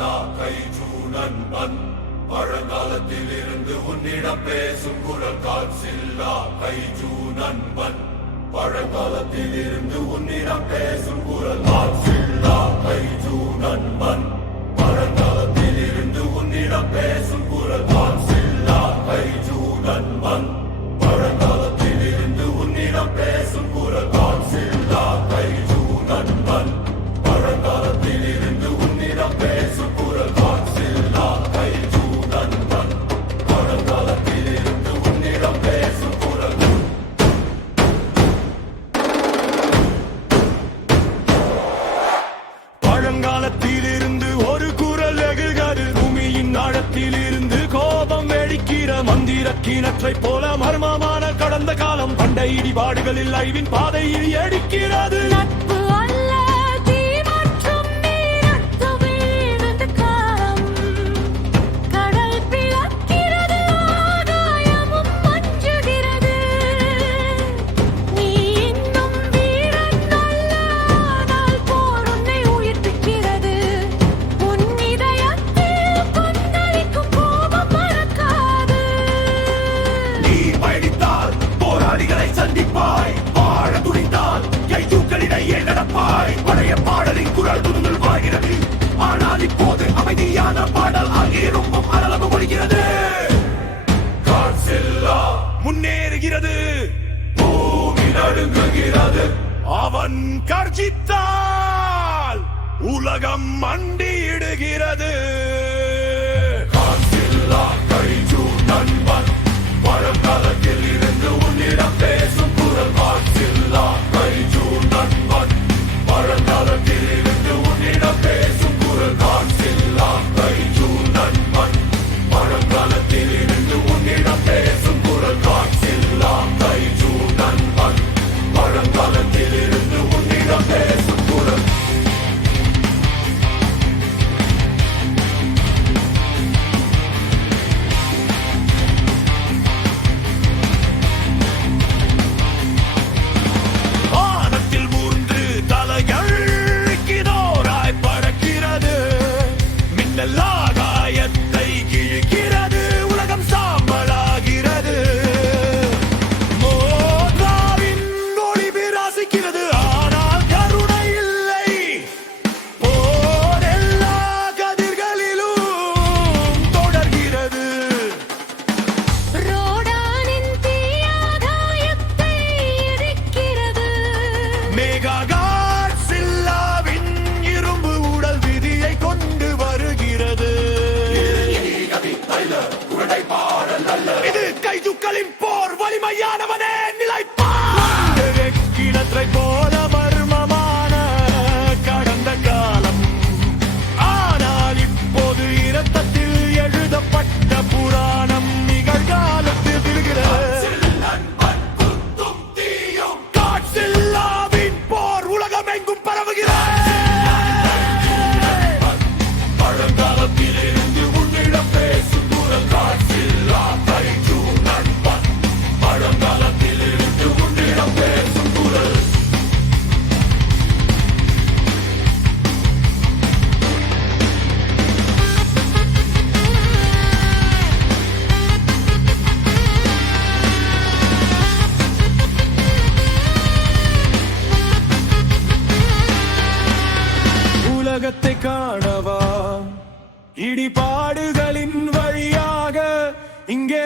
காற்றில்லா கைஜூ நண்பன் பழங்காலத்தில் இருந்து உன்னிடம் பேசும் குரல் காற்றில்லா கைஜூ நண்பன் பழங்காலத்தில் இருந்து உன்னிடம் பேசும் குரல் காற்றில்லா கைஜூ நண்பன் பழங்காலத்தில் இருந்து உன்னிடம் பேசும் குரல் காற்றில்லா கைஜூ நண்பன் பழங்காலத்தில் இருந்து உன்னிடம் பேசும் குரல் காற்றில்லா கைஜூ நண்பன் பழங்காலத்தில் இருந்து உன்னிடம் பேசும் குரல் காற்றில்லா கைஜூ நண்பன் பழங்காலத்தில் இருந்து உன்னிடம் பேசும் குரல் பழங்காலத்தில் இருந்து ஒரு குரல் எகுகிறது பூமியின் ஆழத்தில் இருந்து கோபம் வெடிக்கிற மந்திர கிணற்றை போல மர்மமான கடந்த காலம் பண்டை இடிபாடுகளில் அழிவின் பாதையில் அடிக்கிறது. நட்பு அல்ல தீ மற்றும் நீரத்து வீழ்ந்த காலம் கடல் பிளக்கிறது ஆகாயமும் மஞ்சுகிறது. நீ இன்னும் வீரன் அல்ல ஆனால் போர் உன்னை உயிர்ப்பிக்கிறது. உன் இதயத்தில் கொந்தளிக்கும் கோபம் மறக்காது. நீ பயணித்தால் போராளிகளை சந்திப்பாய் வாழ துணிந்தால் கைதூக்களிடையே நடப்பாய் பழைய பாடலின் குரல் துணுங்கள் வாழ்கிறது ஆனால் இப்போது அமைதியான பாடல் அங்கே ரொம்ப அளவு ஒழிகிறது காற்றில்லா முன்னேறுகிறது, பூமி நடுங்குகிறது அவன் கர்ஜித்தால் உலகம் மண்டியிடுகிறது. காற்றில்லா கைஜூ நண்பன் பழங்காலத்தில் இருந்து உன்னிடம் பேசும் குரல் காற்றில்லா கைஜூ நண்பன் பழங்காலத்தில் இருந்து உன்னிடம் பேசும் குரல் காற்றில்லா கைஜூ நண்பன் பழங்காலத்தில் இருந்து உன்னிடம் பேசும் குரல் காற்றில்லா கைஜூ நண்பன் பழங்காலத்தில் இருந்து உன்னிடம் பேசும் குரல் வானத்தில் மூன்று தலையழ்கினோராய் பறக்கிறது, மின்னல் ஆகாயத்தை கிழிக்கிறது, உலகம் சாம்பலாகிறது. மோதாவின் ஒளி பிரகாசிக்கிறது, ஆனால் கருணை இல்லை. போர் எல்லா கதிர்களிலும் தொடர்கிறது. ரோடானின் தீயாகாயத்தை எரிக்கிறது. மேகாகாட்சில்லாவின் இரும்பு உடல் விதியை கொண்டு வருகிறது. இது கைதுக்களின் போர் வலிமையானவனே நிலைப்பார். கிணற்றை போல மர்மமான கடந்த காலம், ஆனால் இப்போது இரத்தத்தில் எழுதப்பட்ட புராணம் நிகழ்காலத்தில் திருகிறது. காட்சில்லாவின் போர் உலகமெங்கும் பரவுகிறது. பழங்காலத்தில் இருந்து உன்னிடம் பேசும் குரல் காற்றில்லா கைஜூ நண்பன் பழங்காலத்தில் இருந்து உன்னிடம் பேசும் குரல் உலகத்தை காணவா இடிபாடுகளின் வழியாக இங்கே